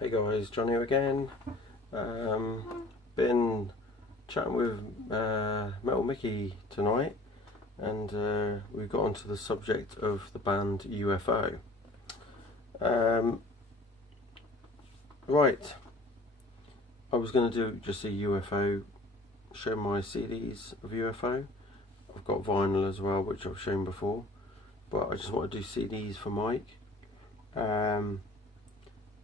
Hey guys, John here again. Been chatting with Metal Mickey tonight, and we got onto the subject of the band UFO. Right, I was going to do just a UFO, show my CDs of UFO. I've got vinyl as well, which I've shown before, but I just want to do CDs for Mike.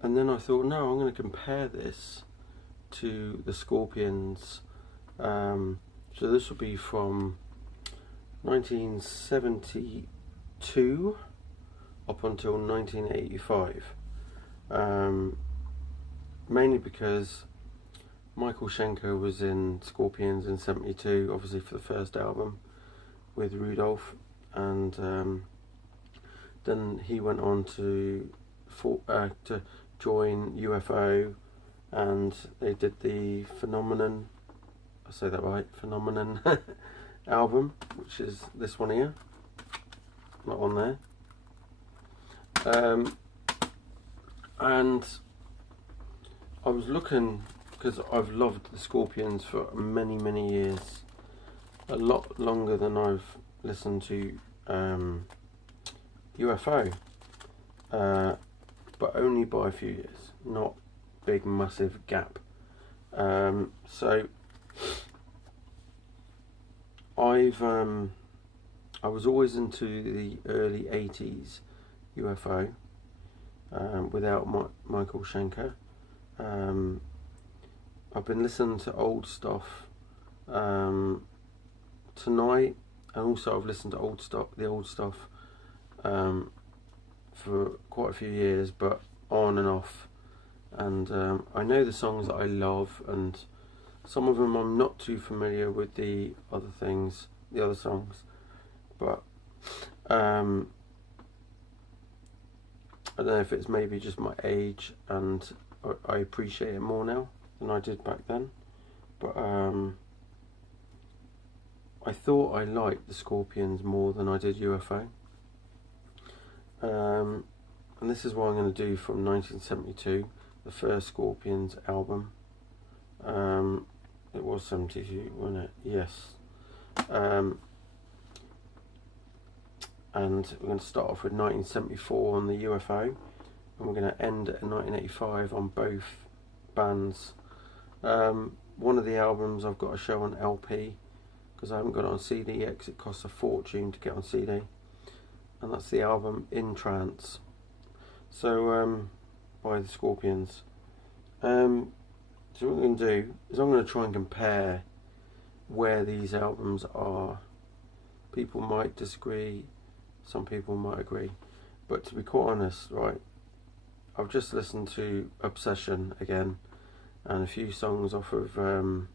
And then I thought, no, I'm going to compare this to the Scorpions. So this will be from 1972 up until 1985. Mainly because Michael Schenker was in Scorpions in 72, obviously for the first album with Rudolph, and then he went on to join UFO, and they did the Phenomenon, I say that right, Phenomenon album, which is this one here, not on there. And I was looking, because I've loved the Scorpions for many years, a lot longer than I've listened to UFO, but only by a few years, not big massive gap. So I was always into the early 80s UFO, without Michael Schenker. I've been listening to old stuff tonight, and also I've listened to the old stuff for quite a few years, but on and off. And I know the songs that I love, and some of them I'm not too familiar with the other songs, but I don't know if it's maybe just my age, and I appreciate it more now than I did back then. But I thought I liked the Scorpions more than I did UFO. And this is what I'm going to do from 1972, the first Scorpions album. It was 72, wasn't it? Yes. And we're going to start off with 1974 on the UFO, and we're going to end at 1985 on both bands. One of the albums I've got to show on LP, because I haven't got it on CD yet, because it costs a fortune to get on CD, and that's the album In Trance, so by the Scorpions. So what I'm going to do is I'm going to try and compare where these albums are. People might disagree, some people might agree, but to be quite honest, right, I've just listened to Obsession again, and a few songs off of No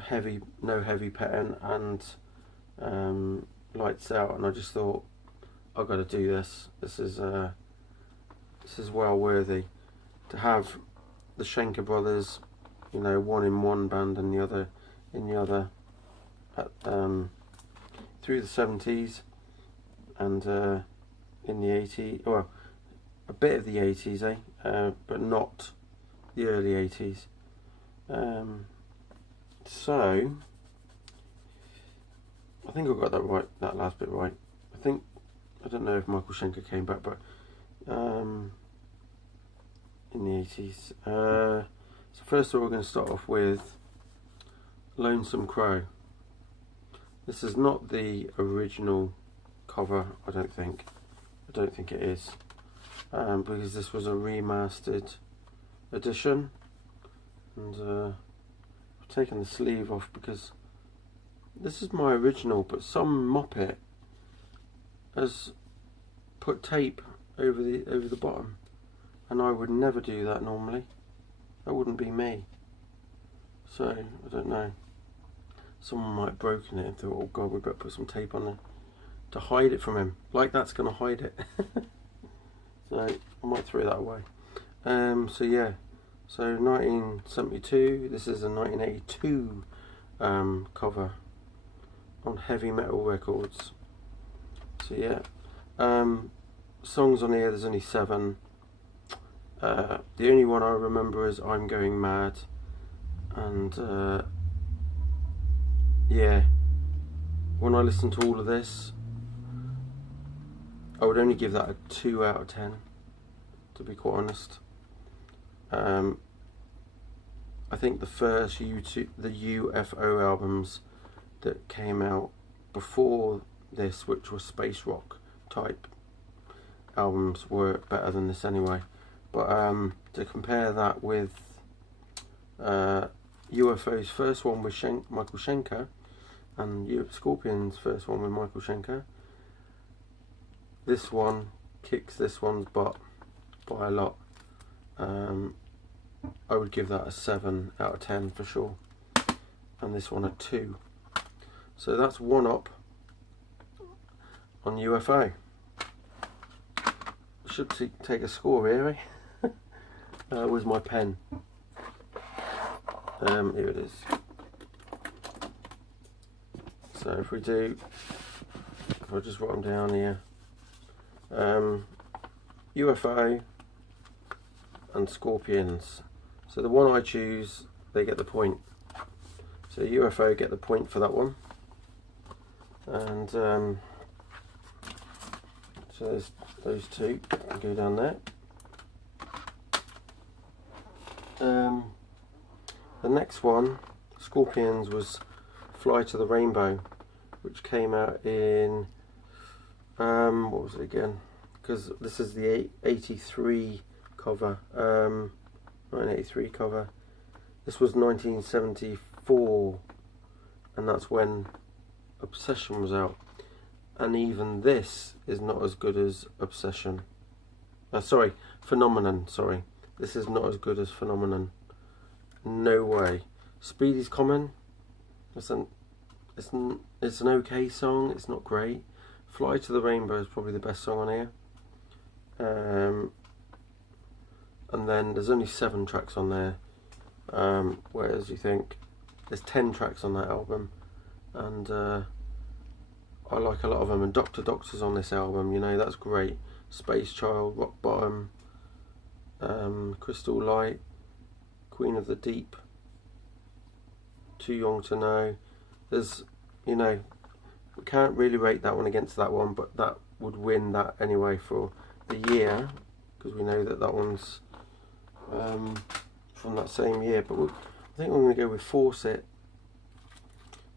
Heavy Petting and Lights Out, and I just thought, I've got to do this. This is well worthy to have the Schenker brothers, you know, one in one band and the other in the other, through the 70s and in the 80s, well, a bit of the 80s, but not the early 80s. So I think I got that right, that last bit right. I don't know if Michael Schenker came back, but in the 80s. So first of all, we're going to start off with Lonesome Crow. This is not the original cover, I don't think it is, because this was a remastered edition, and I've taken the sleeve off because this is my original, but some moppet has put tape over the bottom, and I would never do that normally. That wouldn't be me. So I don't know. Someone might have broken it and thought, oh god, we better put some tape on there to hide it from him. Like that's gonna hide it. So I might throw that away. So yeah. So 1972. This is a 1982 cover on Heavy Metal Records. So yeah, songs on here, there's only 7. The only one I remember is I'm Going Mad, and yeah, when I listen to all of this, I would only give that a 2 out of 10, to be quite honest. I think the first the UFO albums that came out before this, which were space rock type albums, were better than this anyway. But to compare that with UFO's first one with Michael Schenker, and Scorpions' first one with Michael Schenker, this one kicks this one's butt by a lot. I would give that a 7 out of 10 for sure, and this one a 2. So that's 1 up on UFO. Should take a score here, eh? Where's my pen? Here it is. So if I just write them down here, UFO and Scorpions. So the one I choose, they get the point. So UFO get the point for that one, and so there's those two. I'll go down there. The next one, Scorpions, was Fly to the Rainbow, which came out in what was it again? Because this is the 83 cover, 1983 cover. This was 1974, and that's when Obsession was out. And even this is not as good as Obsession. Sorry, Phenomenon. Sorry, this is not as good as Phenomenon. No way. Speedy's Common. It's an okay song. It's not great. Fly to the Rainbow is probably the best song on here. And then there's only 7 tracks on there, whereas you think there's 10 tracks on that album, and I like a lot of them. And Dr. Doctor's on this album, you know, that's great. Space Child, Rock Bottom, Crystal Light, Queen of the Deep, Too Young to Know. There's, you know, we can't really rate that one against that one, but that would win that anyway for the year, because we know that that one's from that same year. But I think we're going to go with Force It,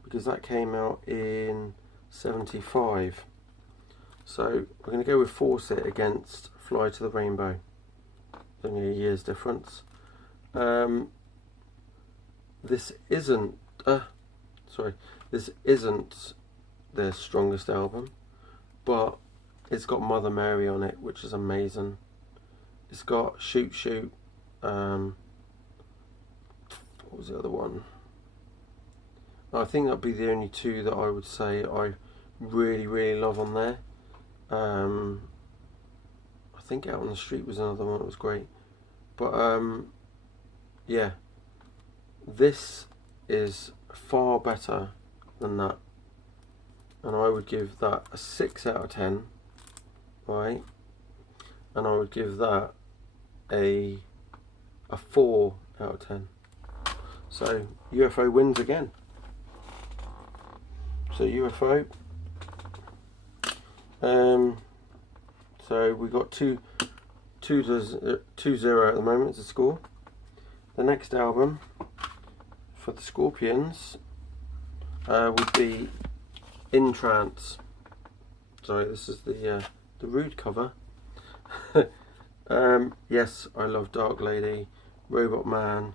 because that came out in 75. So we're going to go with Force It against Fly to the Rainbow. There's only a year's difference. This isn't their strongest album, but it's got Mother Mary on it, which is amazing. It's got Shoot Shoot. What was the other one? I think that'd be the only two that I would say I really love on there. I think Out on the Street was another one that was great. But yeah, this is far better than that, and I would give that a 6 out of 10, right? And I would give that a 4 out of 10. So UFO wins again. So UFO. So we got 2-0 at the moment as a score. The next album for the Scorpions would be In Trance. Sorry, this is the Rude cover. Yes, I love Dark Lady, Robot Man.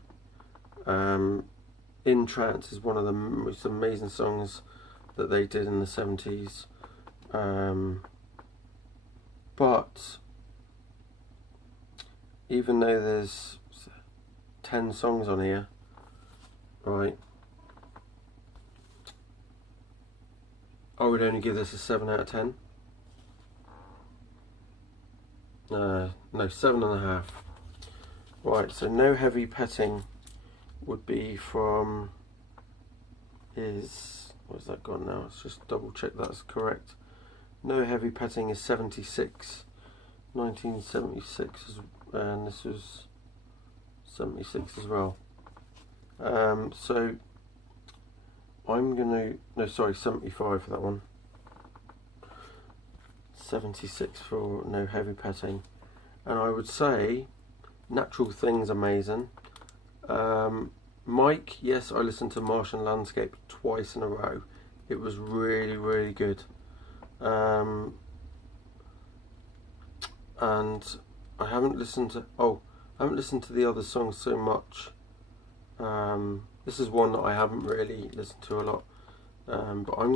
In Trance is one of the most amazing songs that they did in the 70s. But even though there's 10 songs on here, right, I would only give this a 7 out of 10. No, 7.5. Right, so No Heavy Petting would be from where's that gone now? Let's just double check that's correct. No Heavy Petting is 76. 1976 is and this was 76 as well. So I'm gonna, no sorry, 75 for that one. 76 for No Heavy Petting. And I would say Natural Things amazing. Mike, yes, I listened to Martian Landscape twice in a row. It was really, really good. And I haven't listened to the other songs so much. This is one that I haven't really listened to a lot. But I'm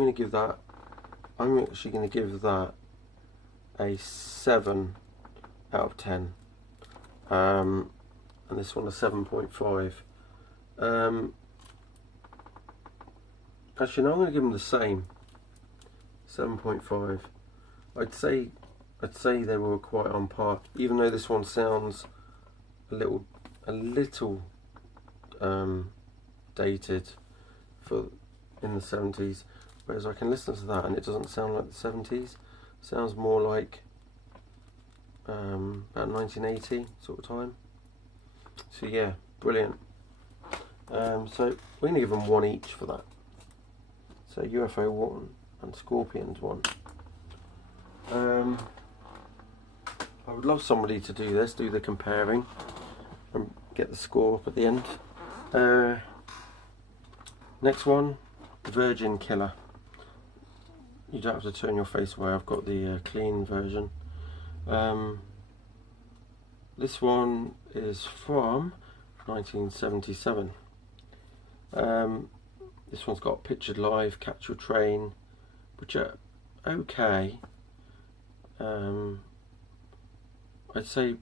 actually going to give that a 7 out of 10. And this one a 7.5. Actually, no, I'm going to give them the same, 7.5. I'd say they were quite on par, even though this one sounds a little dated in the 70s, whereas I can listen to that and it doesn't sound like the 70s. It sounds more like about 1980 sort of time. So yeah, brilliant. So we're going to give them 1 each for that. So UFO 1 and Scorpions 1. I would love somebody to do this, do the comparing and get the score up at the end. Next one, Virgin Killer. You don't have to turn your face away, I've got the clean version. This one is from 1977. This one's got Pictured Live, Catch Your Train, which are okay. I'd say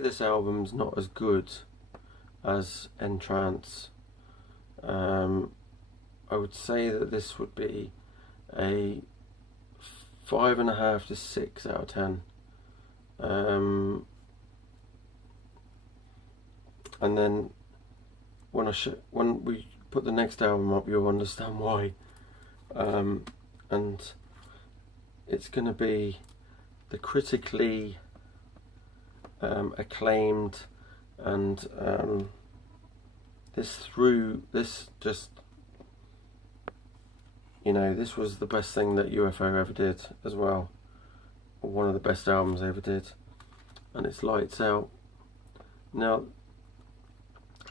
this album's not as good as Entrance. I would say that this would be a 5.5 to 6 out of 10. And then when we put the next album up, you'll understand why. And it's going to be the critically acclaimed, and this was the best thing that UFO ever did as well, or one of the best albums they ever did, and it's Lights Out. Now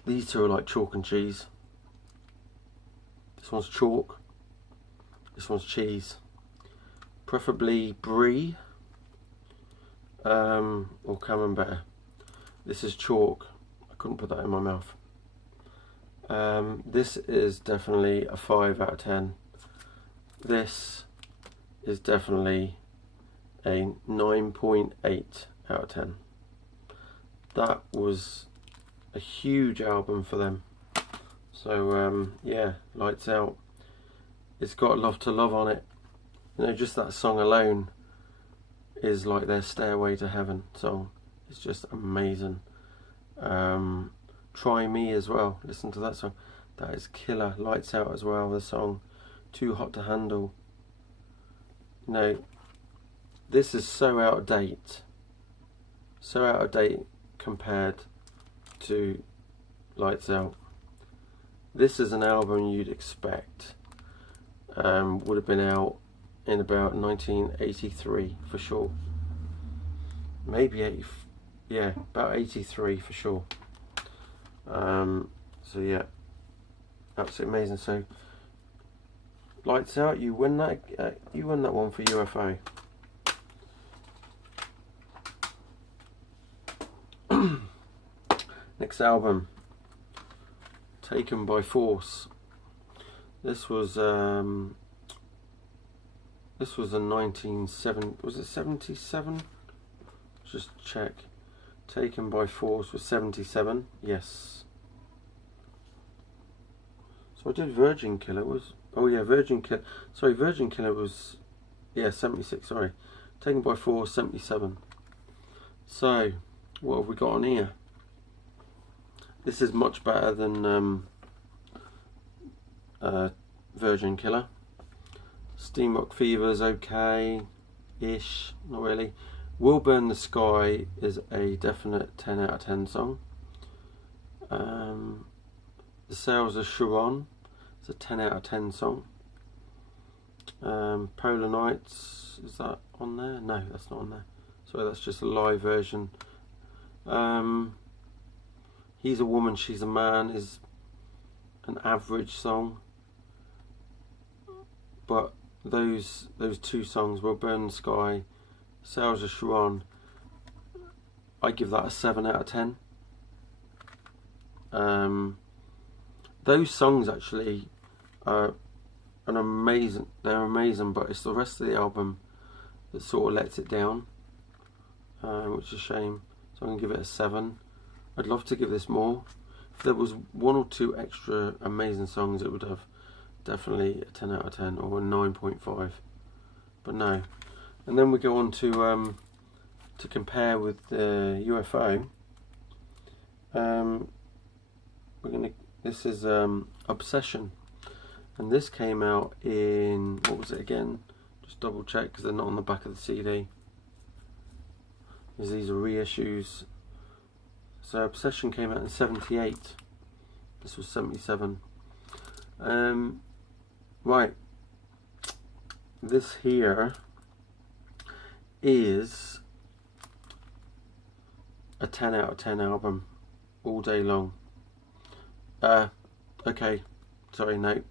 these two are like chalk and cheese. This one's chalk, this one's cheese, preferably brie or camembert. This is chalk. I couldn't put that in my mouth. This is definitely a 5 out of 10. This is definitely a 9.8 out of 10. That was a huge album for them. So yeah, Lights Out. It's got Love to Love on it. You know, just that song alone is like their Stairway to Heaven song. It's just amazing. Try Me as well. Listen to that song. That is killer. Lights Out as well. The song Too Hot to Handle. You know, this is so out of date. So out of date compared to Lights Out. This is an album you'd expect would have been out in about 1983 for sure. Maybe 80, yeah, about 83 for sure. So yeah, absolutely amazing. So Lights Out, you win that. You won that one for UFO. Next album, Taken by Force. This was a 1970. Was it 77? Just check. Taken by Force was 77. Yes. So I did Virgin Killer was. Oh yeah, Virgin Killer. Sorry, Virgin Killer was. Yeah, 76. Sorry. Taken by Force 77. So what have we got on here? This is much better than Virgin Killer. Steamrock Fever's okay-ish, not really. Will Burn the Sky is a definite 10 out of 10 song. The Sails of Sharon is a 10 out of 10 song. Polar Nights, is that on there? No, that's not on there. So that's just a live version. He's a Woman, She's a Man is an average song. But those two songs, Will Burn the Sky, Sails of Sharon, I give that a 7 out of 10. Those songs actually are they're amazing, but it's the rest of the album that sort of lets it down, which is a shame. So I'm going to give it a 7. I'd love to give this more. If there was one or two extra amazing songs, it would have definitely a 10 out of 10 or a 9.5, but no. And then we go on to compare with the UFO. This is Obsession, and this came out in, what was it again? Just double check because they're not on the back of the CD. These are reissues. So Obsession came out in 78. This was 77. Right. This here is a 10 out of 10 album all day long. Okay, sorry, no,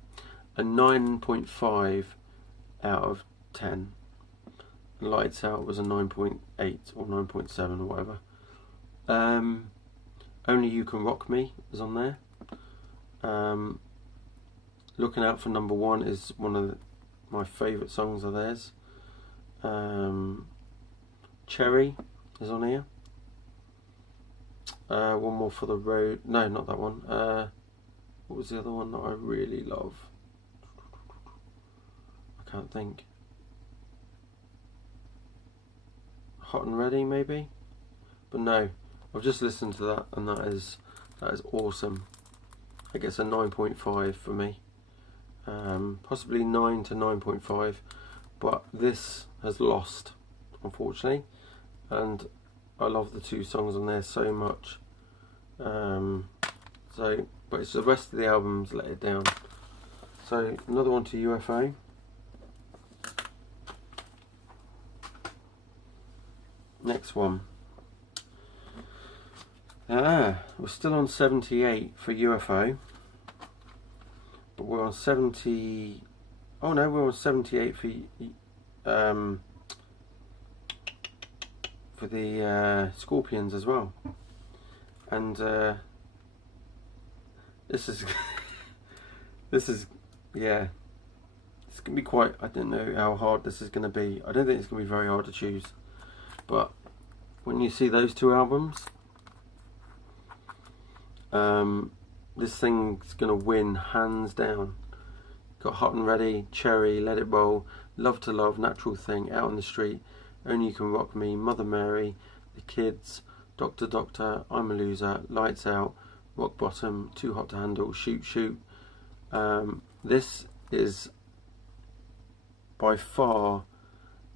a 9.5 out of 10. Lights Out was a 9.8 or 9.7 or whatever. Only You Can Rock Me is on there. Looking Out for Number One is one of my favourite songs of theirs. Cherry is on here. One More for the Road. No, not that one. What was the other one that I really love? I can't think. Hot and Ready, maybe? But no, I've just listened to that, and that is awesome. I guess a 9.5 for me. Possibly 9 to 9.5, but this has lost, unfortunately, and I love the two songs on there so much. But it's the rest of the albums let it down. So another one to UFO. Next one. We're still on 78 for UFO, but we're on 70. Oh no, we're on 78 for the Scorpions as well. And this is yeah, it's gonna be quite. I don't know how hard this is gonna be. I don't think it's gonna be very hard to choose, but when you see those two albums, this thing's gonna win hands down. Got Hot and Ready, Cherry, Let It Roll, Love to Love, Natural Thing, Out on the Street, Only You Can Rock Me, Mother Mary, The Kids, Doctor Doctor, I'm a Loser, Lights Out, Rock Bottom, Too Hot to Handle, Shoot Shoot. This is by far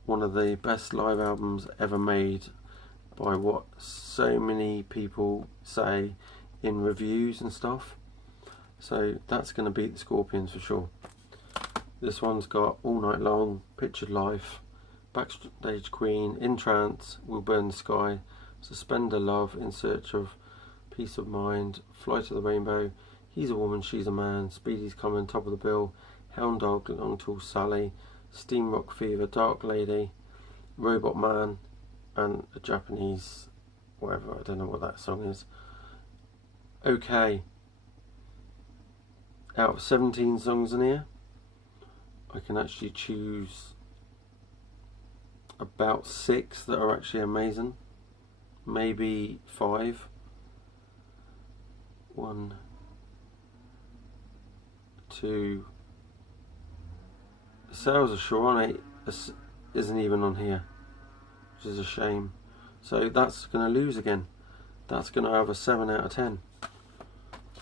one of the best live albums ever made, by what so many people say in reviews and stuff. So that's going to beat the Scorpions for sure. This one's got All Night Long, Pictured Life, Backstage Queen, In Trance, Will Burn the Sky, Suspend a Love, In Search of Peace of Mind, Fly to the Rainbow, He's a Woman, She's a Man, Speedy's Coming, Top of the Bill, Hound Dog, Long Tall Sally, Steam Rock Fever, Dark Lady, Robot Man, and a Japanese whatever, I don't know what that song is. Okay, out of 17 songs in here, I can actually choose about 6 that are actually amazing, maybe 5. 1, 2. The Sails of Sharon isn't even on here, which is a shame. So that's going to lose again. That's going to have a 7 out of 10.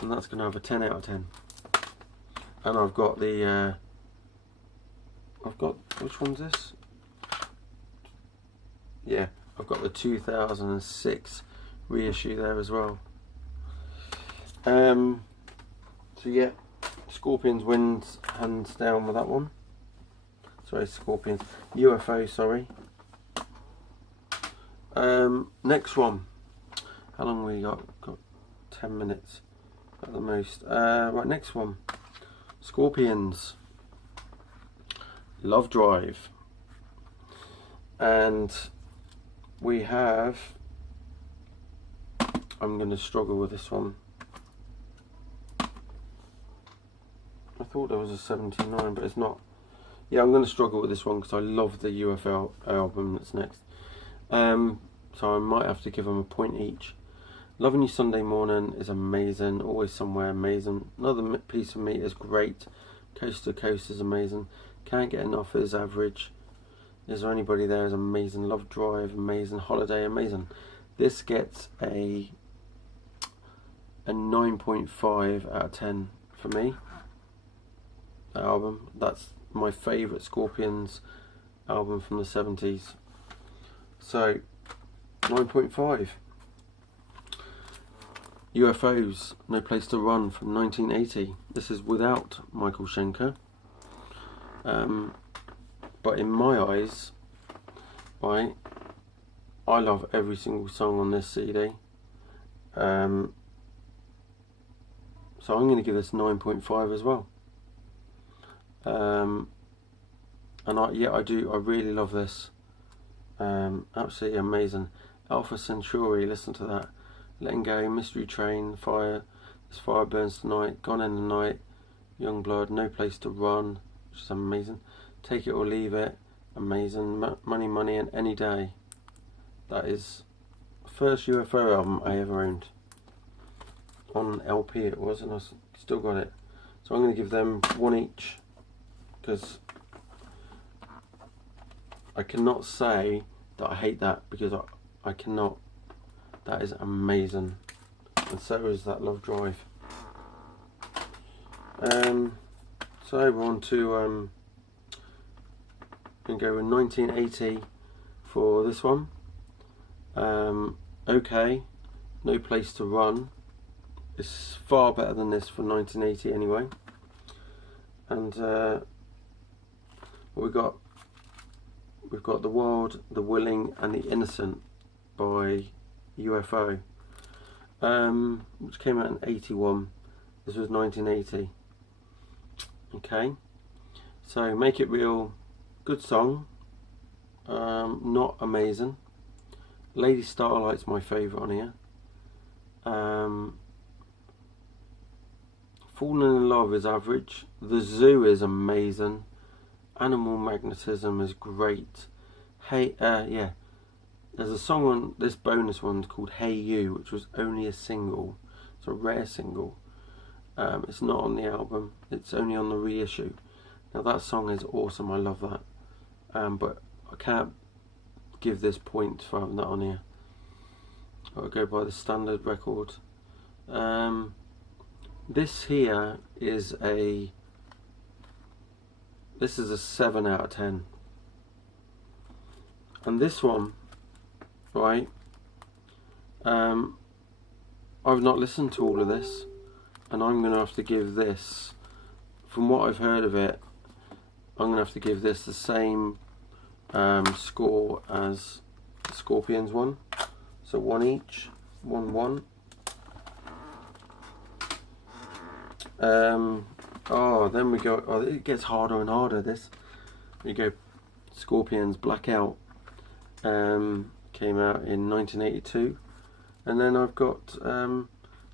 And that's going to have a 10 out of 10. And I've got the which one's this? Yeah, I've got the 2006 reissue there as well. So yeah, Scorpions wins hands down with that one. Sorry, Scorpions. UFO, sorry. Next one. How long we got? Got 10 minutes at the most. Right, next one. Scorpions. Love Drive. And we have... I'm going to struggle with this one. I thought there was a 79, but it's not. Yeah, I'm going to struggle with this one because I love the UFO album that's next. So I might have to give them a point each. Loving You Sunday Morning is amazing. Always Somewhere, amazing. Another Piece of Meat is great. Coast to Coast is amazing. Can't Get Enough is average. Is There Anybody There is amazing. Love Drive, amazing. Holiday, amazing. This gets a 9.5 out of 10 for me. That album. That's my favourite Scorpions album from the 70s. So 9.5. UFOs, No Place to Run from 1980. This is without Michael Schenker. But in my eyes, right, I love every single song on this CD. So I'm going to give this 9.5 as well. And I do. I really love this. Absolutely amazing. Alpha Centauri, listen to that. Letting Go, Mystery Train, Fire, This Fire Burns Tonight, Gone in the Night, Young Blood, No Place to Run, which is amazing. Take It or Leave It, amazing. Money, Money, and Any Day. That is the first UFO album I ever owned. On LP it was, and I still got it. So I'm going to give them one each, because I cannot say that I hate that, because I cannot. That is amazing, and so is that Love Drive. So we're on to going to go with 1980 for this one. Okay, No Place to Run is far better than this for 1980 anyway. And we've got The Wild, The Willing, and The Innocent by UFO, which came out in 81. This was 1980. Okay, so Make It Real, good song, not amazing. Lady Starlight's my favourite on here. Falling in Love is average. The Zoo is amazing. Animal Magnetism is great. Hey, yeah. There's a song on this bonus one called Hey You, which was only a single. It's a rare single. It's not on the album. It's only on the reissue. Now that song is awesome. I love that. But I can't give this points for having that on here. I'll go by the standard record. This here is a 7 out of 10. And this one, right, I've not listened to all of this, and I'm going to have to give this, from what I've heard of it, I'm going to have to give this the same score as the Scorpions one. So one each, 1-1. Then we go, it gets harder and harder, this. We go Scorpions Blackout, came out in 1982. And then I've got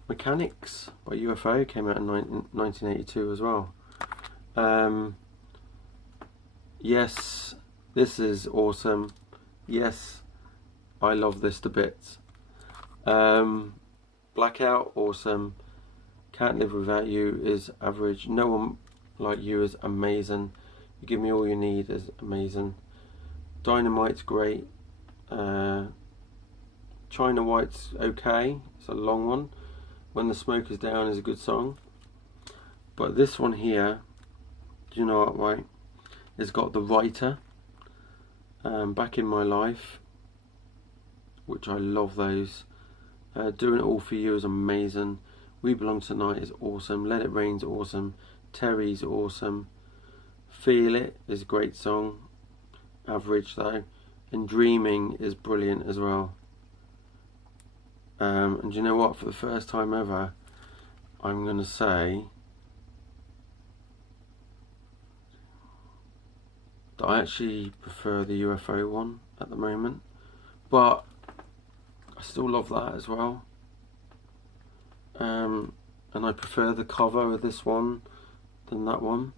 Mechanics by UFO, came out in 1982 as well. Yes, this is awesome. Yes, I love this to bits. Blackout, awesome. Can't Live Without You is average. No One Like You is amazing. You Give Me All You Need is amazing. Dynamite's great. China White's okay. It's a long one. When the Smoke Is Down is a good song. But this one here, do you know what, right? It's got The Writer, Back in My Life, which I love those. Doing It All For You is amazing. We Belong Tonight is awesome. Let It Rain's awesome. Terry's awesome. Feel It is a great song. Average though. And Dreaming is brilliant as well. And you know what? For the first time ever, I'm going to say that I actually prefer the UFO one at the moment, but I still love that as well. And I prefer the cover of this one than that one,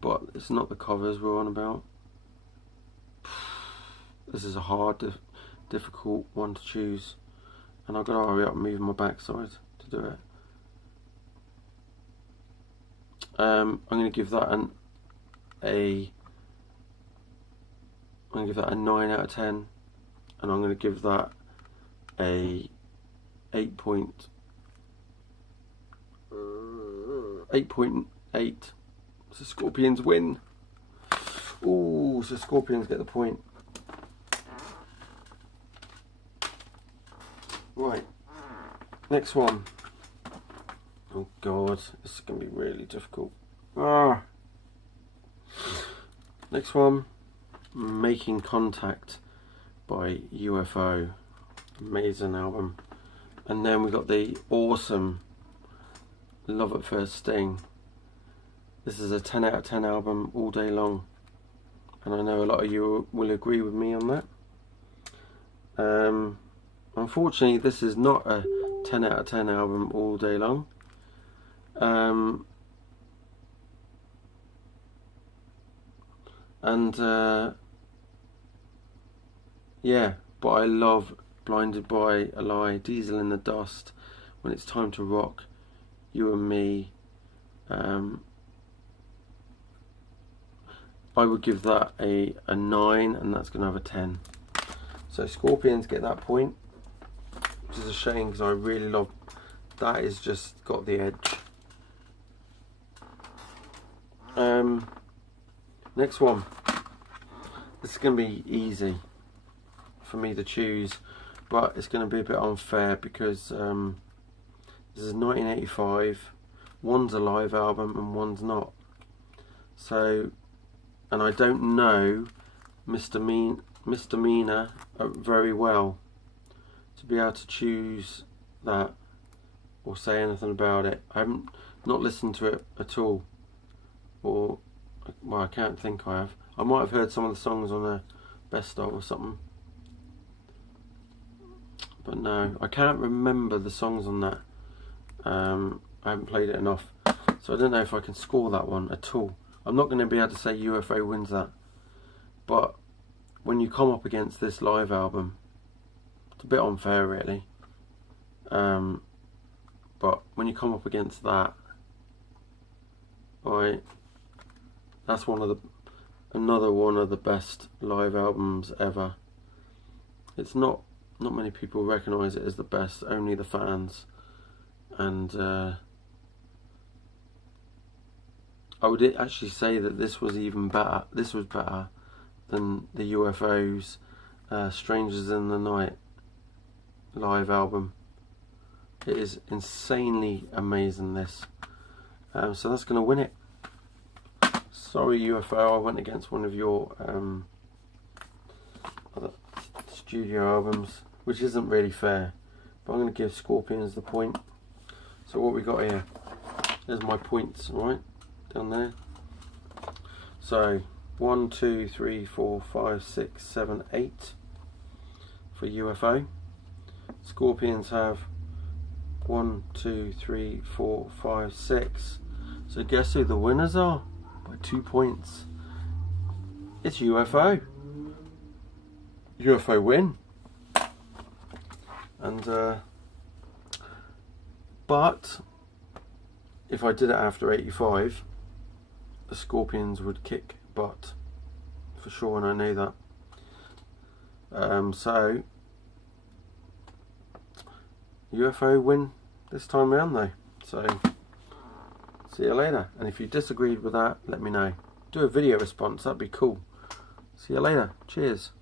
but it's not the covers we're on about. This is a hard, difficult one to choose, and I've got to hurry up and move my backside to do it. I'm going to give that a 9 out of 10, and I'm going to give that a 8.8. So Scorpions win. Ooh, so Scorpions get the point. Right, next one. Oh God, this is going to be really difficult. Next one, Making Contact by UFO. Amazing album. And then we got the awesome Love at First Sting. This is a 10 out of 10 album all day long, and I know a lot of you will agree with me on that. Unfortunately, this is not a 10 out of 10 album all day long. Yeah, but I love Blinded by a Lie, Diesel in the Dust, When It's Time to Rock, You and Me. I would give that a 9, and that's going to have a 10. So Scorpions get that point, which is a shame because I really love that. Is just got the edge. Next one. This is going to be easy for me to choose, but it's going to be a bit unfair because this is 1985. One's a live album and one's not. So, and I don't know Misdemeanor very well to be able to choose that or say anything about it. I haven't not listened to it at all, or well, I can't think I have. I might have heard some of the songs on a best of or something, but no, I can't remember the songs on that. I haven't played it enough, so I don't know if I can score that one at all. I'm not going to be able to say UFO wins that, but when you come up against this live album, it's a bit unfair really. But when you come up against that, right, that's another one of the best live albums ever. It's not many people recognise it as the best, only the fans. And I would actually say that this was even better. This was better than the UFO's Strangers in the Night live album. It is insanely amazing, this. So that's going to win it. Sorry UFO, I went against one of your other studio albums, which isn't really fair, but I'm going to give Scorpions the point. So what we got here, there's my points, right, down there. So 1, 2, 3, 4, 5, 6, 7, 8 for UFO. Scorpions have 1, 2, 3, 4, 5, 6. So guess who the winners are? By 2 points. It's UFO. UFO win. And but if I did it after 85, the Scorpions would kick butt for sure, and I know that. So UFO win this time around though. So see you later. And if you disagreed with that, let me know. Do a video response, that'd be cool. See you later. Cheers.